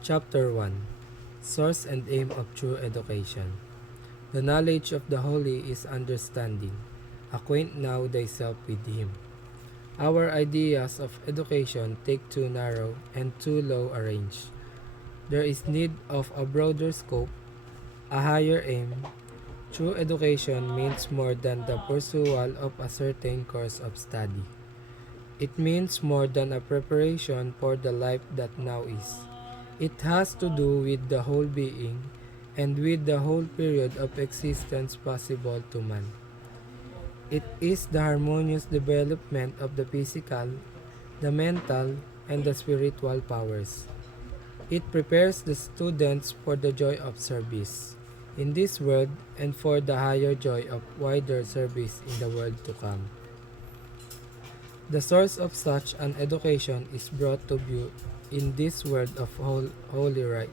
Chapter 1. Source and Aim of True Education. The knowledge of the holy is understanding. Acquaint now thyself with him. Our ideas of education take too narrow and too low a range. There is need of a broader scope, a higher aim. True education means more than the pursuit of a certain course of study. It means more than a preparation for the life that now is. It has to do with the whole being and with the whole period of existence possible to man. It is the harmonious development of the physical, the mental, and the spiritual powers. It prepares the students for the joy of service in this world and for the higher joy of wider service in the world to come. The source of such an education is brought to view in this word of holy right.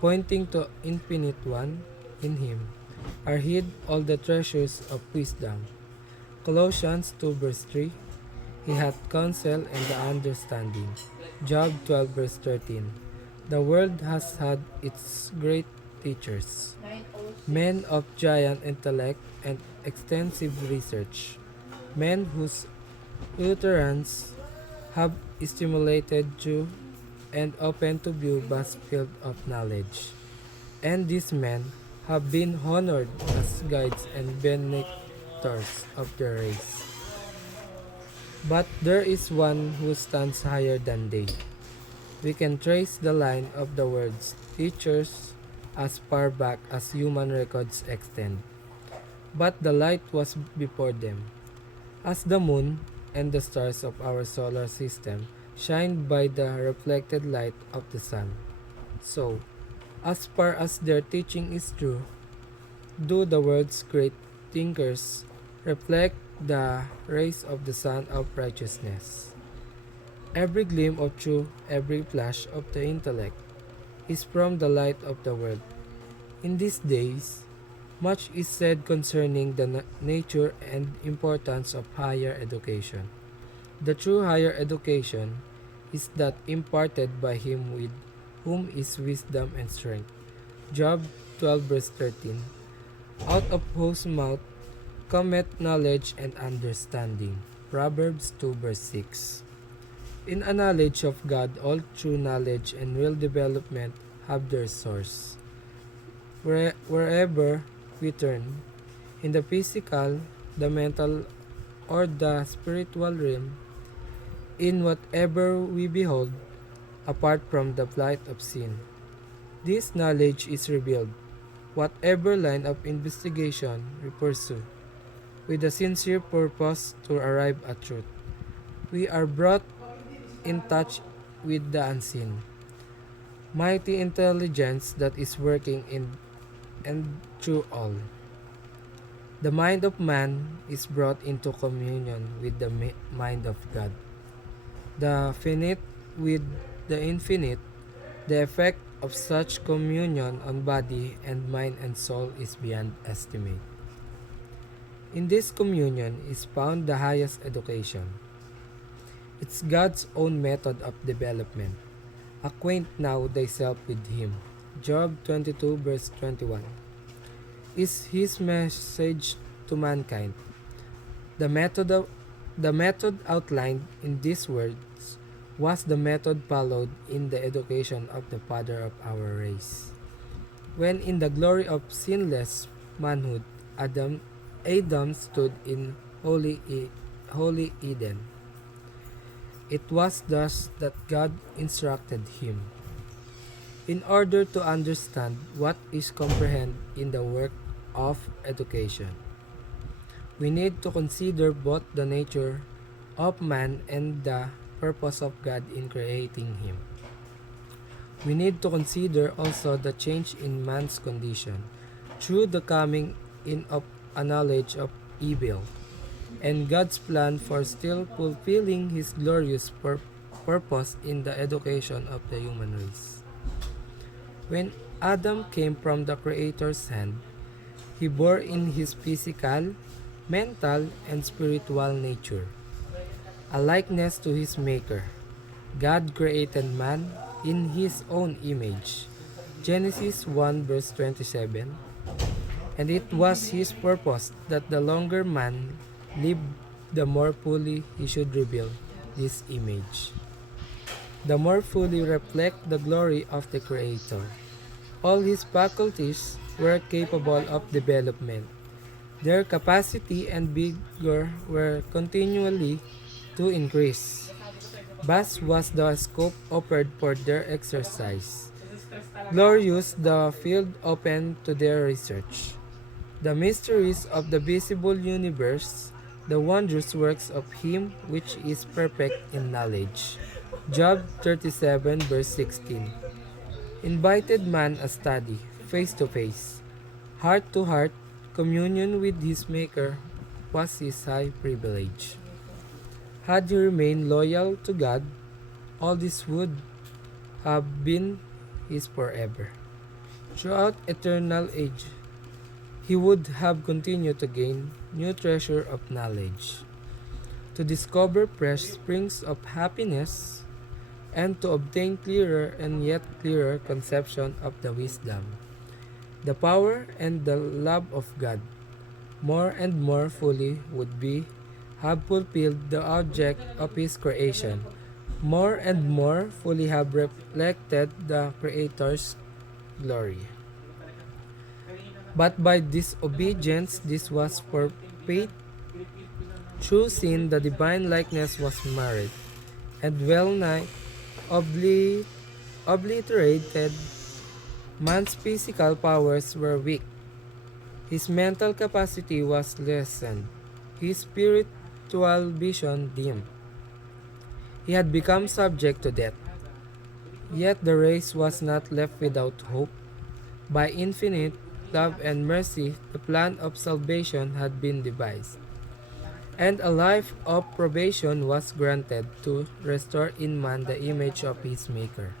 Pointing to Infinite One, in Him are hid all the treasures of wisdom. Colossians 2 verse 3, He hath counsel and the understanding. Job 12 verse 13, the world has had its great teachers, men of giant intellect and extensive research, men whose utterance have stimulated you and opened to view vast field of knowledge. And these men have been honored as guides and benefactors of the race. But there is one who stands higher than they. We can trace the line of the words teachers as far back as human records extend. But the light was before them. As the moon and the stars of our solar system shine by the reflected light of the sun, so, as far as their teaching is true, do the world's great thinkers reflect the rays of the sun of righteousness. Every gleam of truth, every flash of the intellect, is from the light of the world. In these days, much is said concerning the nature and importance of higher education. The true higher education is that imparted by Him with whom is wisdom and strength. Job 12 verse 13, out of whose mouth cometh knowledge and understanding. Proverbs 2 verse 6. In a knowledge of God, all true knowledge and real development have their source. Wherever we turn, in the physical, the mental, or the spiritual realm, in whatever we behold, apart from the flight of sin, this knowledge is revealed. Whatever line of investigation we pursue, with a sincere purpose to arrive at truth, we are brought in touch with the unseen, mighty intelligence that is working in and through all. The mind of man is brought into communion with the mind of God. The finite with the infinite, the effect of such communion on body and mind and soul is beyond estimate. In this communion is found the highest education. It's God's own method of development. Acquaint now thyself with Him. Job 22 verse 21 is His message to mankind. The method outlined in these words was the method followed in the education of the father of our race. When in the glory of sinless manhood, Adam stood in holy Eden. It was thus that God instructed him. In order to understand what is comprehended in the work of education, we need to consider both the nature of man and the purpose of God in creating him. We need to consider also the change in man's condition through the coming in of a knowledge of evil, and God's plan for still fulfilling His glorious purpose in the education of the human race. When Adam came from the Creator's hand, he bore in his physical, mental, and spiritual nature a likeness to his Maker. God created man in his own image. Genesis 1 verse 27. And it was his purpose that the longer man lived, the more fully he should reveal this image, the more fully reflect the glory of the Creator. All his faculties were capable of development. Their capacity and vigor were continually to increase. Vast was the scope offered for their exercise. Glorious the field open to their research. The mysteries of the visible universe, the wondrous works of Him which is perfect in knowledge. Job 37 verse 16. Invited man a study, face to face, heart to heart, communion with his Maker was his high privilege. Had he remained loyal to God, all this would have been his forever. Throughout eternal age, he would have continued to gain new treasure of knowledge, to discover fresh springs of happiness, and to obtain clearer and yet clearer conception of the wisdom, the power, and the love of God. More and more fully would be have fulfilled the object of his creation, more and more fully have reflected the Creator's glory. But by disobedience this was forfeit. Through sin the divine likeness was marred, and well nigh obliterated. Man's physical powers were weak. His mental capacity was lessened. His spiritual vision dim. He had become subject to death. Yet the race was not left without hope. By infinite love and mercy, the plan of salvation had been devised, and a life of probation was granted to restore in man the image of his Maker,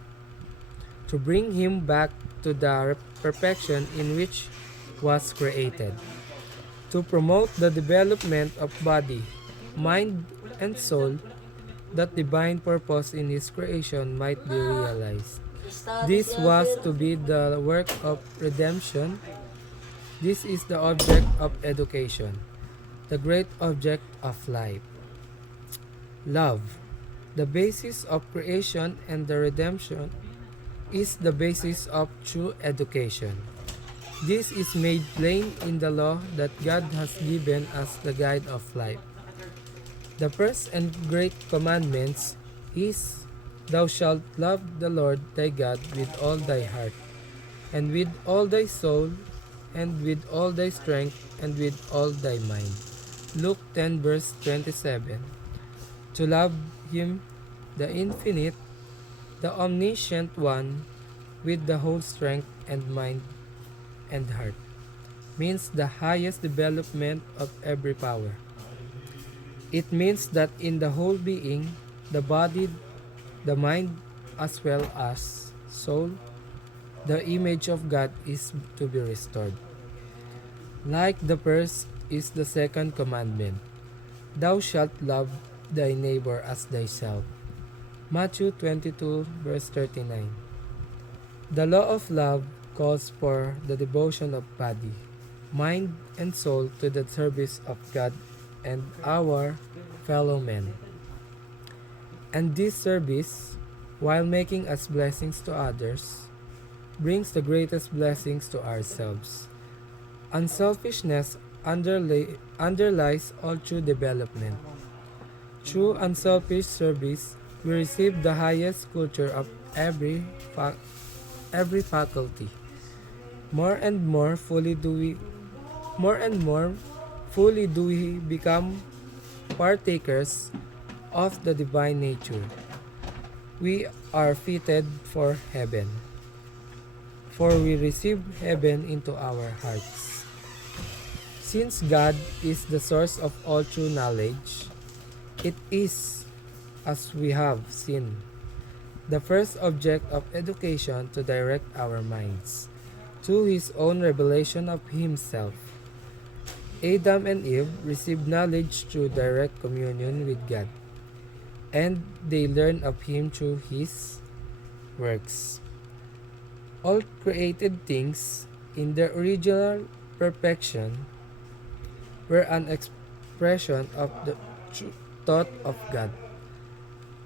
to bring him back to the perfection in which was created, to promote the development of body, mind, and soul, that divine purpose in his creation might be realized. This was to be the work of redemption. This is the object of education, the great object of life. Love, the basis of creation and the redemption, is the basis of true education. This is made plain in the law that God has given us the guide of life. The first and great commandments is, Thou shalt love the Lord thy God with all thy heart, and with all thy soul, and with all thy strength, and with all thy mind. Luke 10 verse 27. To love Him, the infinite, the omniscient one, with the whole strength and mind and heart, means the highest development of every power. It means that in the whole being, the body, the mind, as well as soul, the image of God is to be restored. Like the first is the second commandment, Thou shalt love thy neighbor as thyself. Matthew 22 verse 39. The law of love calls for the devotion of body, mind, and soul to the service of God and our fellow men. And this service, while making us blessings to others, brings the greatest blessings to ourselves. Unselfishness underlies all true development. Through unselfish service, we receive the highest culture of every faculty. More and more fully do we become partakers of the divine nature. We are fitted for heaven, for we receive heaven into our hearts. Since God is the source of all true knowledge, it is, as we have seen, the first object of education to direct our minds to His own revelation of Himself. Adam and Eve received knowledge through direct communion with God, and they learned of Him through His works. All created things, in their original perfection, were an expression of the thought of God.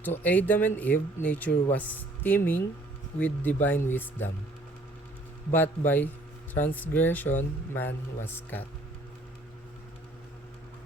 To Adam and Eve, nature was teeming with divine wisdom, but by transgression man was cut.